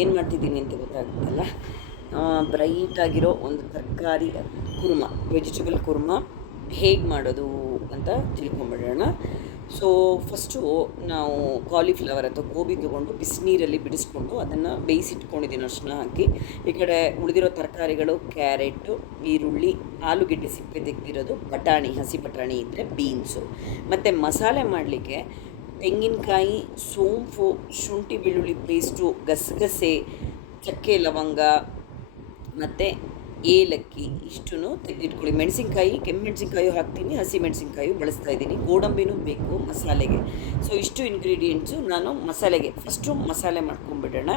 ಏನು ಮಾಡ್ತಿದ್ದೀನಿ ಅಂತ ಗೊತ್ತಾಗುತ್ತಲ್ಲ. ಬ್ರೈಟಾಗಿರೋ ಒಂದು ತರಕಾರಿ ಕುರ್ಮ, ವೆಜಿಟೇಬಲ್ ಕುರ್ಮ ಹೇಗೆ ಮಾಡೋದು ಅಂತ ತಿಳ್ಕೊಂಬಿಡೋಣ. ಸೊ ಫಸ್ಟು ನಾವು ಕಾಲಿಫ್ಲವರ್ ಅಥವಾ ಗೋಬಿ ತೊಗೊಂಡು ಬಿಸಿನೀರಲ್ಲಿ ಬಿಡಿಸ್ಕೊಂಡು ಅದನ್ನು ಬೇಯಿಸಿಟ್ಕೊಂಡಿದ್ದೀನಿ ಅರ್ಶಿನ ಹಾಕಿ. ಈ ಕಡೆ ಉಳಿದಿರೋ ತರಕಾರಿಗಳು ಕ್ಯಾರೆಟು, ಈರುಳ್ಳಿ, ಆಲೂಗೆಡ್ಡೆ ಸಿಪ್ಪೆ ತೆಗೆದಿರೋದು, ಬಟಾಣಿ, ಹಸಿ ಬಟಾಣಿ ಇದ್ದರೆ ಬೀನ್ಸು, ಮತ್ತು ಮಸಾಲೆ ಮಾಡಲಿಕ್ಕೆ ತೆಂಗಿನಕಾಯಿ, ಸೋಂಪು, ಶುಂಠಿ ಬೆಳ್ಳುಳ್ಳಿ ಪೇಸ್ಟು, ಗಸಗಸೆ, ಚಕ್ಕೆ ಲವಂಗ ಮತ್ತು ಏಲಕ್ಕಿ ಇಷ್ಟನ್ನು ತೆಗೆದಿಟ್ಕೊಳ್ಳಿ. ಮೆಣಸಿನ್ಕಾಯಿ, ಕೆಮ್ಮು ಹಾಕ್ತೀನಿ, ಹಸಿ ಮೆಣಸಿನ್ಕಾಯಿ ಬಳಸ್ತಾ ಇದ್ದೀನಿ, ಗೋಡಂಬಿನೂ ಬೇಕು ಮಸಾಲೆಗೆ. ಸೊ ಇಷ್ಟು ಇಂಗ್ರೀಡಿಯೆಂಟ್ಸು ನಾನು ಮಸಾಲೆಗೆ ಫಸ್ಟು ಮಸಾಲೆ ಮಾಡ್ಕೊಂಬಿಡೋಣ.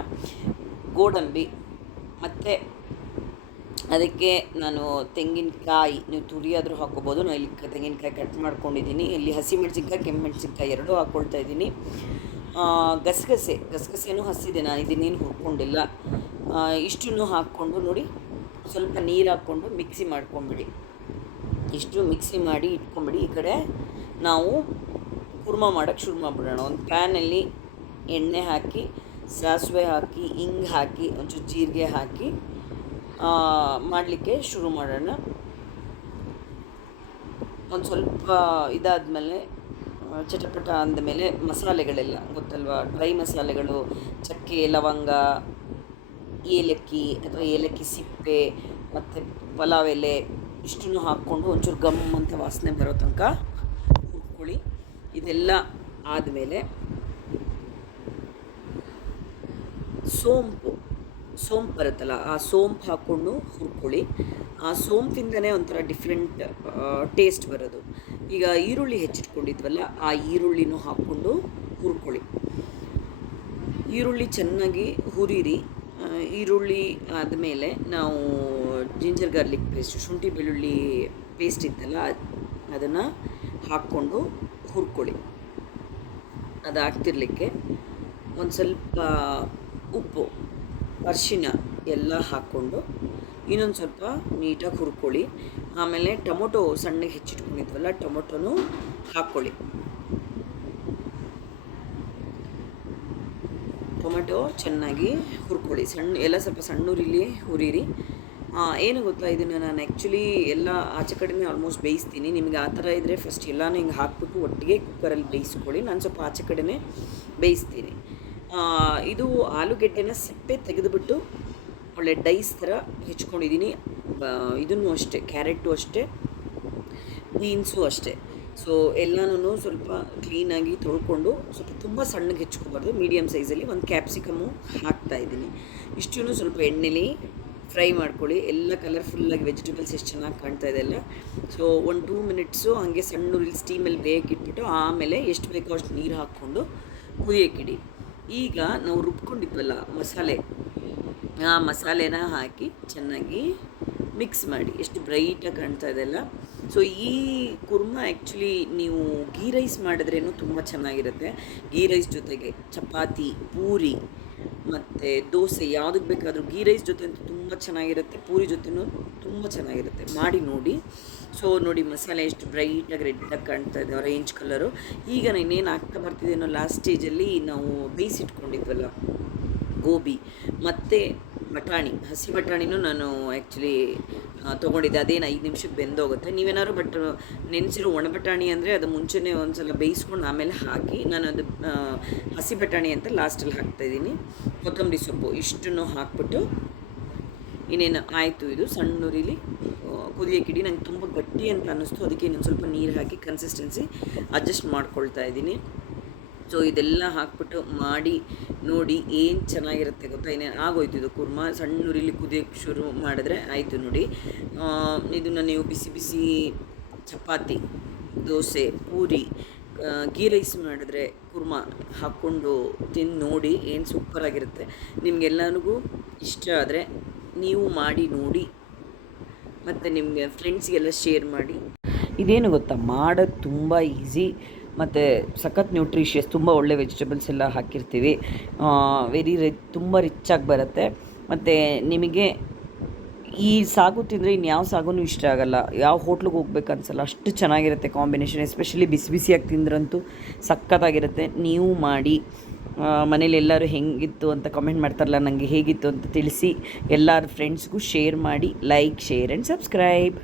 ಗೋಡಂಬಿ ಮತ್ತು ಅದಕ್ಕೆ ನಾನು ತೆಂಗಿನಕಾಯಿ, ನೀವು ತುರಿಯಾದರೂ ಹಾಕ್ಕೋಬೋದು, ನಾನು ಇಲ್ಲಿ ತೆಂಗಿನಕಾಯಿ ಕಟ್ ಮಾಡ್ಕೊಂಡಿದ್ದೀನಿ. ಇಲ್ಲಿ ಹಸಿಮೆಣ್ಸಿನ್ಕಾಯಿ, ಕೆಮ್ಮು ಮೆಣಸಿನ್ಕಾಯಿ ಎರಡೂ ಹಾಕ್ಕೊಳ್ತಾ ಇದ್ದೀನಿ. ಗಸಗಸೆನೂ ಹಸಿದೆ, ನಾನು ಇದನ್ನೇನು ಹುರ್ಕೊಂಡಿಲ್ಲ. ಇಷ್ಟನ್ನು ಹಾಕ್ಕೊಂಡು ನೋಡಿ, ಸ್ವಲ್ಪ ನೀರು ಹಾಕ್ಕೊಂಡು ಮಿಕ್ಸಿ ಮಾಡ್ಕೊಂಬಿಡಿ. ಇಷ್ಟು ಮಿಕ್ಸಿ ಮಾಡಿ ಇಟ್ಕೊಂಬಿಡಿ. ಈ ಕಡೆ ನಾವು ಕುರ್ಮ ಮಾಡೋಕ್ಕೆ ಶುರು ಮಾಡಿಬಿಡೋಣ. ಒಂದು ಪ್ಯಾನಲ್ಲಿ ಎಣ್ಣೆ ಹಾಕಿ, ಸಾಸಿವೆ ಹಾಕಿ, ಹಿಂಗೆ ಹಾಕಿ, ಒಂಚೂರು ಜೀರಿಗೆ ಹಾಕಿ ಮಾಡಲಿಕ್ಕೆ ಶುರು ಮಾಡೋಣ. ಒಂದು ಸ್ವಲ್ಪ ಇದಾದಮೇಲೆ ಚಟಪಟ ಅಂದಮೇಲೆ ಮಸಾಲೆಗಳೆಲ್ಲ ಗೊತ್ತಲ್ವ, ಡ್ರೈ ಮಸಾಲೆಗಳು, ಚಕ್ಕೆ ಲವಂಗ, ಏಲಕ್ಕಿ ಅಥವಾ ಏಲಕ್ಕಿ ಸಿಪ್ಪೆ ಮತ್ತು ಪಲಾವ್ ಎಲೆ ಇಷ್ಟನ್ನು ಹಾಕ್ಕೊಂಡು ಒಂಚೂರು ಗಮ್ ಅಂತ ವಾಸನೆ ಬರೋ ತನಕ ಹುರ್ಕೊಳ್ಳಿ. ಇದೆಲ್ಲ ಆದಮೇಲೆ ಸೋಂಪು ಬರುತ್ತಲ್ಲ, ಆ ಸೋಂಪು ಹಾಕ್ಕೊಂಡು ಹುರ್ಕೊಳ್ಳಿ. ಆ ಸೋಂಪಿಂದನೇ ಒಂಥರ ಡಿಫ್ರೆಂಟ್ ಟೇಸ್ಟ್ ಬರೋದು. ಈಗ ಈರುಳ್ಳಿ ಹೆಚ್ಚಿಟ್ಕೊಂಡಿದ್ವಲ್ಲ, ಆ ಈರುಳ್ಳಿನೂ ಹಾಕ್ಕೊಂಡು ಹುರ್ಕೊಳ್ಳಿ. ಈರುಳ್ಳಿ ಚೆನ್ನಾಗಿ ಹುರಿರಿ. ಈರುಳ್ಳಿ ಆದಮೇಲೆ ನಾವು ಜಿಂಜರ್ ಗಾರ್ಲಿಕ್ ಪೇಸ್ಟ್, ಶುಂಠಿ ಬೆಳ್ಳುಳ್ಳಿ ಪೇಸ್ಟ್ ಇತ್ತಲ್ಲ, ಅದನ್ನು ಹಾಕ್ಕೊಂಡು ಹುರ್ಕೊಳ್ಳಿ. ಅದು ಹಾಕ್ತಿರ್ಲಿಕ್ಕೆ ಒಂದು ಸ್ವಲ್ಪ ಉಪ್ಪು, ಅರಿಶಿನ ಎಲ್ಲ ಹಾಕ್ಕೊಂಡು ಇನ್ನೊಂದು ಸ್ವಲ್ಪ ನೀಟಾಗಿ ಹುರ್ಕೊಳ್ಳಿ. ಆಮೇಲೆ ಟೊಮೊಟೊ ಸಣ್ಣಗೆ ಹೆಚ್ಚಿಟ್ಕೊಂಡಿದ್ವಲ್ಲ, ಟೊಮೊಟೊನೂ ಹಾಕ್ಕೊಳ್ಳಿ. ಟೊಮೆಟೊ ಚೆನ್ನಾಗಿ ಹುರ್ಕೊಳ್ಳಿ. ಎಲ್ಲ ಸ್ವಲ್ಪ ಸಣ್ಣ ಹುರಿರಿ. ಏನು ಗೊತ್ತಾ, ಇದನ್ನು ನಾನು ಆ್ಯಕ್ಚುಲಿ ಎಲ್ಲ ಆಚೆ ಕಡೆನೇ ಆಲ್ಮೋಸ್ಟ್ ಬೇಯಿಸ್ತೀನಿ. ನಿಮಗೆ ಆ ಥರ ಇದ್ದರೆ ಫಸ್ಟ್ ಎಲ್ಲನೂ ಹಿಂಗೆ ಹಾಕ್ಬಿಟ್ಟು ಒಟ್ಟಿಗೆ ಕುಕ್ಕರಲ್ಲಿ ಬೇಯಿಸ್ಕೊಳ್ಳಿ. ನಾನು ಸ್ವಲ್ಪ ಆಚೆ ಕಡೆನೇ ಬೇಯಿಸ್ತೀನಿ. ಇದು ಆಲೂಗೆಡ್ಡೆನ ಸಿಪ್ಪೆ ತೆಗೆದುಬಿಟ್ಟು ಒಳ್ಳೆ ಡೈಸ್ ಥರ ಹೆಚ್ಕೊಂಡಿದ್ದೀನಿ. ಇದನ್ನು ಅಷ್ಟೇ, ಕ್ಯಾರೆಟು ಅಷ್ಟೇ, ಬೀನ್ಸು ಅಷ್ಟೇ. ಸೊ ಎಲ್ಲನೂ ಸ್ವಲ್ಪ ಕ್ಲೀನಾಗಿ ತೊಳ್ಕೊಂಡು, ಸ್ವಲ್ಪ ತುಂಬ ಸಣ್ಣಗೆ ಹೆಚ್ಕೊಬಾರ್ದು, ಮೀಡಿಯಮ್ ಸೈಜಲ್ಲಿ ಒಂದು ಕ್ಯಾಪ್ಸಿಕಮ್ಮು ಹಾಕ್ತಾಯಿದ್ದೀನಿ. ಇಷ್ಟೂ ಸ್ವಲ್ಪ ಎಣ್ಣೆಲಿ ಫ್ರೈ ಮಾಡ್ಕೊಳ್ಳಿ. ಎಲ್ಲ ಕಲರ್ಫುಲ್ಲಾಗಿ ವೆಜಿಟೇಬಲ್ಸ್ ಎಷ್ಟು ಚೆನ್ನಾಗಿ ಕಾಣ್ತಾ ಇದೆ ಅಲ್ಲ. ಸೊ 1-2 ಮಿನಿಟ್ಸು ಹಾಗೆ ಸಣ್ಣ ಉರಿಲಿ ಸ್ಟೀಮಲ್ಲಿ ಬೇಯಕ್ಕಿಟ್ಬಿಟ್ಟು ಆಮೇಲೆ ಎಷ್ಟು ಬೇಕೋ ಅಷ್ಟು ನೀರು ಹಾಕ್ಕೊಂಡು ಕುದಿಯೋಕ್ಕಿಡಿ. ಈಗ ನಾವು ರುಬ್ಕೊಂಡಿದ್ವಲ್ಲ ಮಸಾಲೆ, ಆ ಮಸಾಲೆನ ಹಾಕಿ ಚೆನ್ನಾಗಿ ಮಿಕ್ಸ್ ಮಾಡಿ. ಎಷ್ಟು ಬ್ರೈಟಾಗಿ ಕಾಣ್ತಾ ಇದೆಲ್ಲ. ಸೊ ಈ ಕುರ್ಮ ಆ್ಯಕ್ಚುಲಿ ನೀವು ಗೀ ರೈಸ್ ಮಾಡಿದ್ರೇನು ತುಂಬ ಚೆನ್ನಾಗಿರುತ್ತೆ. ಗೀ ರೈಸ್ ಜೊತೆಗೆ ಚಪಾತಿ, ಪೂರಿ ಮತ್ತು ದೋಸೆ ಯಾವುದಕ್ಕೆ ಬೇಕಾದರೂ ಗೀ ರೈಸ್ ಜೊತೆ ಅಂತೂ ತುಂಬ ಚೆನ್ನಾಗಿರುತ್ತೆ, ಪೂರಿ ಜೊತೆನೂ ತುಂಬ ಚೆನ್ನಾಗಿರುತ್ತೆ. ಮಾಡಿ ನೋಡಿ. ಸೊ ನೋಡಿ, ಮಸಾಲೆ ಎಷ್ಟು ಬ್ರೈಟಾಗಿ ರೆಡ್ಡಾಗಿ ಕಾಣ್ತಾ ಇದೆ, ಆರೆಂಜ್ ಕಲರು. ಈಗ ನಾನು ಇನ್ನೇನು ಹಾಕ್ತಾ ಬರ್ತಿದ್ದೇನೋ ಲಾಸ್ಟ್ ಸ್ಟೇಜಲ್ಲಿ ನಾವು ಬೇಯಿಸಿಟ್ಕೊಂಡಿದ್ವಲ್ಲ ಗೋಬಿ ಮತ್ತು ಬಟಾಣಿ, ಹಸಿ ಬಟಾಣಿನೂ ನಾನು ಆ್ಯಕ್ಚುಲಿ ತೊಗೊಂಡಿದ್ದೆ. ಅದೇನು 5 ನಿಮಿಷಕ್ಕೆ ಬೆಂದೋಗುತ್ತೆ. ನೀವೇನಾದ್ರು ನೆನೆಸಿರೋ ಒಣ ಬಟಾಣಿ ಅಂದರೆ ಅದು ಮುಂಚೆನೇ ಒಂದು ಸಲ ಬೇಯಿಸ್ಕೊಂಡು ಆಮೇಲೆ ಹಾಕಿ, ನಾನು ಅದು ಹಸಿ ಬಟಾಣಿ ಅಂತ ಲಾಸ್ಟಲ್ಲಿ ಹಾಕ್ತಾಯಿದ್ದೀನಿ. ಕೊತ್ತಂಬರಿ ಸೊಪ್ಪು ಇಷ್ಟನ್ನು ಹಾಕ್ಬಿಟ್ಟು ಇನ್ನೇನು ಆಯಿತು. ಇದು ಸಣ್ಣ ಉರಿಲಿ ಕುದಿಯೋಕ್ಕಿಡಿ. ನಂಗೆ ತುಂಬ ಗಟ್ಟಿ ಅಂತ ಅನ್ನಿಸ್ತು, ಅದಕ್ಕೆ ಇನ್ನೊಂದು ಸ್ವಲ್ಪ ನೀರು ಹಾಕಿ ಕನ್ಸಿಸ್ಟೆನ್ಸಿ ಅಡ್ಜಸ್ಟ್ ಮಾಡ್ಕೊಳ್ತಾ ಇದ್ದೀನಿ. ಸೊ ಇದೆಲ್ಲ ಹಾಕ್ಬಿಟ್ಟು ಮಾಡಿ ನೋಡಿ, ಏನು ಚೆನ್ನಾಗಿರುತ್ತೆ ಗೊತ್ತಾ. ಇನ್ನೇನು ಆಗೋಯ್ತು ಇದು ಕುರ್ಮ. ಸಣ್ಣ ಉರಿಲಿ ಕುದಿಯೋಕ್ಕೆ ಶುರು ಮಾಡಿದ್ರೆ ಆಯಿತು ನೋಡಿ. ಇದನ್ನು ನೀವು ಬಿಸಿ ಬಿಸಿ ಚಪಾತಿ, ದೋಸೆ, ಪೂರಿ, ಗೀ ರೈಸ್ ಮಾಡಿದ್ರೆ ಕುರ್ಮ ಹಾಕ್ಕೊಂಡು ತಿಂದು ನೋಡಿ, ಏನು ಸೂಪರಾಗಿರುತ್ತೆ. ನಿಮಗೆಲ್ಲರಿಗೂ ಇಷ್ಟ ಆದರೆ ನೀವು ಮಾಡಿ ನೋಡಿ, ಮತ್ತು ನಿಮಗೆ ಫ್ರೆಂಡ್ಸ್ಗೆಲ್ಲ ಶೇರ್ ಮಾಡಿ. ಇದೇನು ಗೊತ್ತಾ, ಮಾಡೋದು ತುಂಬ ಈಸಿ ಮತ್ತು ಸಖತ್ ನ್ಯೂಟ್ರಿಷಿಯಸ್. ತುಂಬ ಒಳ್ಳೆ ವೆಜಿಟೇಬಲ್ಸ್ ಎಲ್ಲ ಹಾಕಿರ್ತೀವಿ. ತುಂಬ ರಿಚ್ಚಾಗಿ ಬರುತ್ತೆ. ಮತ್ತು ನಿಮಗೆ ಈ ಸಾಗು ತಿಂದರೆ ಇನ್ಯಾವ ಸಾಗುನೂ ಇಷ್ಟ ಆಗೋಲ್ಲ, ಯಾವ ಹೋಟ್ಲಿಗೆ ಹೋಗ್ಬೇಕು ಅನ್ಸಲ್ಲ, ಅಷ್ಟು ಚೆನ್ನಾಗಿರುತ್ತೆ ಕಾಂಬಿನೇಷನ್. ಎಸ್ಪೆಷಲಿ ಬಿಸಿ ಬಿಸಿಯಾಗಿ ತಿಂದ್ರಂತೂ ಸಖತ್ತಾಗಿರುತ್ತೆ. ನೀವು ಮಾಡಿ ಮನೇಲಿ ಎಲ್ಲರೂ ಹೆಂಗಿತ್ತು ಅಂತ ಕಮೆಂಟ್ ಮಾಡ್ತಾರಲ್ಲ, ನನಗೆ ಹೇಗಿತ್ತು ಅಂತ ತಿಳಿಸಿ. ಎಲ್ಲರ ಫ್ರೆಂಡ್ಸ್ಗೂ ಶೇರ್ ಮಾಡಿ. Like, share and subscribe.